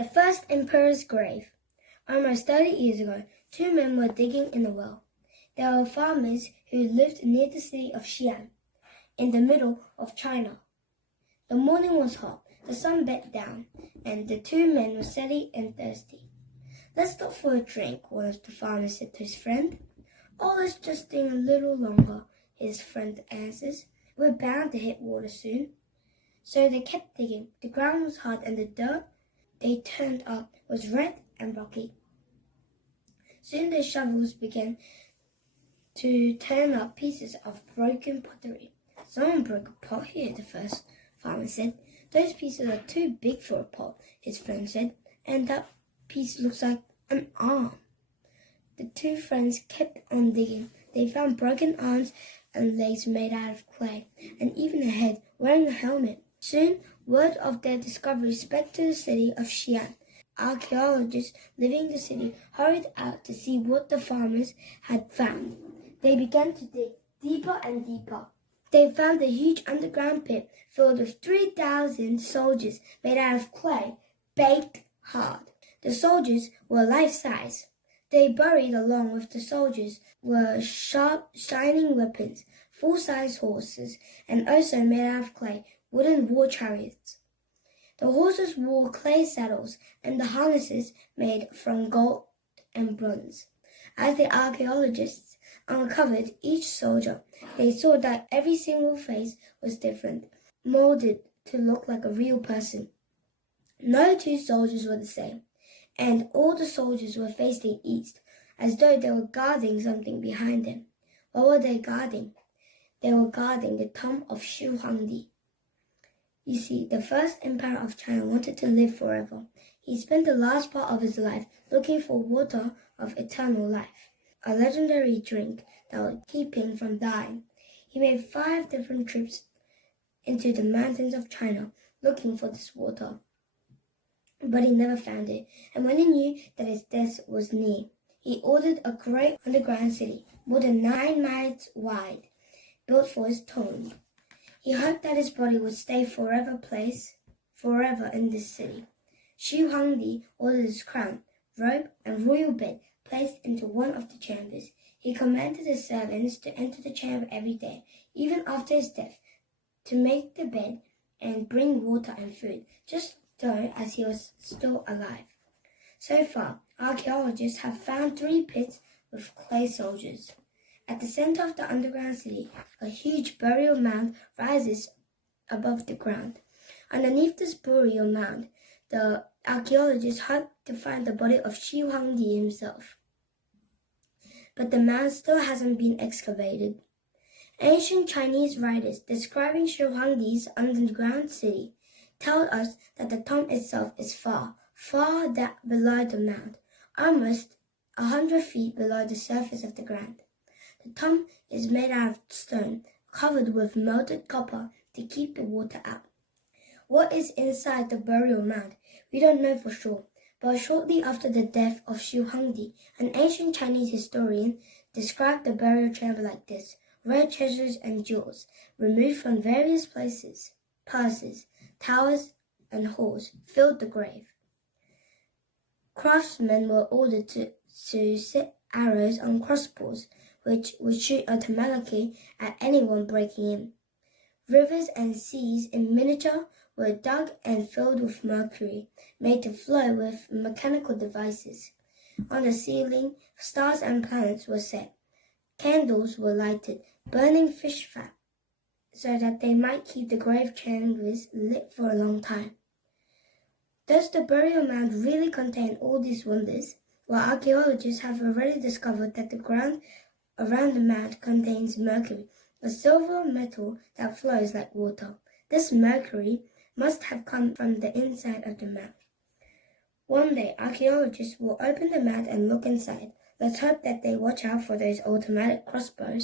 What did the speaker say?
The first emperor's grave. Almost 30 years ago, two men were digging in a well. They were farmers who lived near the city of Xi'an, in the middle of China. The morning was hot, the sun beat down, and the two men were steady and thirsty. "Let's stop for a drink," one of the farmers said to his friend. "Oh, let's just dig a little longer," his friend answers. "We're bound to hit water soon." So they kept digging. The ground was hard and the dirt they turned up was red and rocky. Soon their shovels began to turn up pieces of broken pottery. "Someone broke a pot here," the first farmer said. "Those pieces are too big for a pot," his friend said, "and that piece looks like an arm." The two friends kept on digging. They found broken arms and legs made out of clay, and even a head wearing a helmet. Soon, word of their discovery spread to the city of Xi'an. Archaeologists living in the city hurried out to see what the farmers had found. They began to dig deeper and deeper. They found a huge underground pit filled with 3,000 soldiers made out of clay, baked hard. The soldiers were life-size. They buried along with the soldiers were sharp, shining weapons, full-size horses, and also made out of clay, wooden war chariots. The horses wore clay saddles and the harnesses made from gold and bronze. As the archaeologists uncovered each soldier, they saw that every single face was different, molded to look like a real person. No two soldiers were the same, and all the soldiers were facing east, as though they were guarding something behind them. What were they guarding? They were guarding the tomb of Huangdi. You see, the first emperor of China wanted to live forever. He spent the last part of his life looking for water of eternal life, a legendary drink that would keep him from dying. He made 5 different trips into the mountains of China looking for this water, but he never found it. And when he knew that his death was near, he ordered a great underground city, more than 9 miles wide, built for his tomb. He hoped that his body would stay forever in this city. Huangdi ordered his crown, robe, and royal bed placed into one of the chambers. He commanded his servants to enter the chamber every day, even after his death, to make the bed and bring water and food, just so as he was still alive. So far, archaeologists have found 3 pits with clay soldiers. At the center of the underground city, a huge burial mound rises above the ground. Underneath this burial mound, the archaeologists hope to find the body of Huangdi himself. But the mound still hasn't been excavated. Ancient Chinese writers describing Huangdi's underground city tell us that the tomb itself is far below the mound, almost 100 feet below the surface of the ground. The tomb is made out of stone, covered with melted copper to keep the water out. What is inside the burial mound, we don't know for sure, but shortly after the death of Huangdi, an ancient Chinese historian described the burial chamber like this: rare treasures and jewels, removed from various places, palaces, towers, and halls, filled the grave. Craftsmen were ordered to set arrows on crossbows, which would shoot automatically at anyone breaking in. Rivers and seas in miniature were dug and filled with mercury, made to flow with mechanical devices. On the ceiling, stars and planets were set. Candles were lighted, burning fish fat, so that they might keep the grave chambers lit for a long time. Does the burial mound really contain all these wonders? Well, archaeologists have already discovered that the ground around the mound contains mercury, a silver metal that flows like water. This mercury must have come from the inside of the mound. One day, archaeologists will open the mound and look inside. Let's hope that they watch out for those automatic crossbows.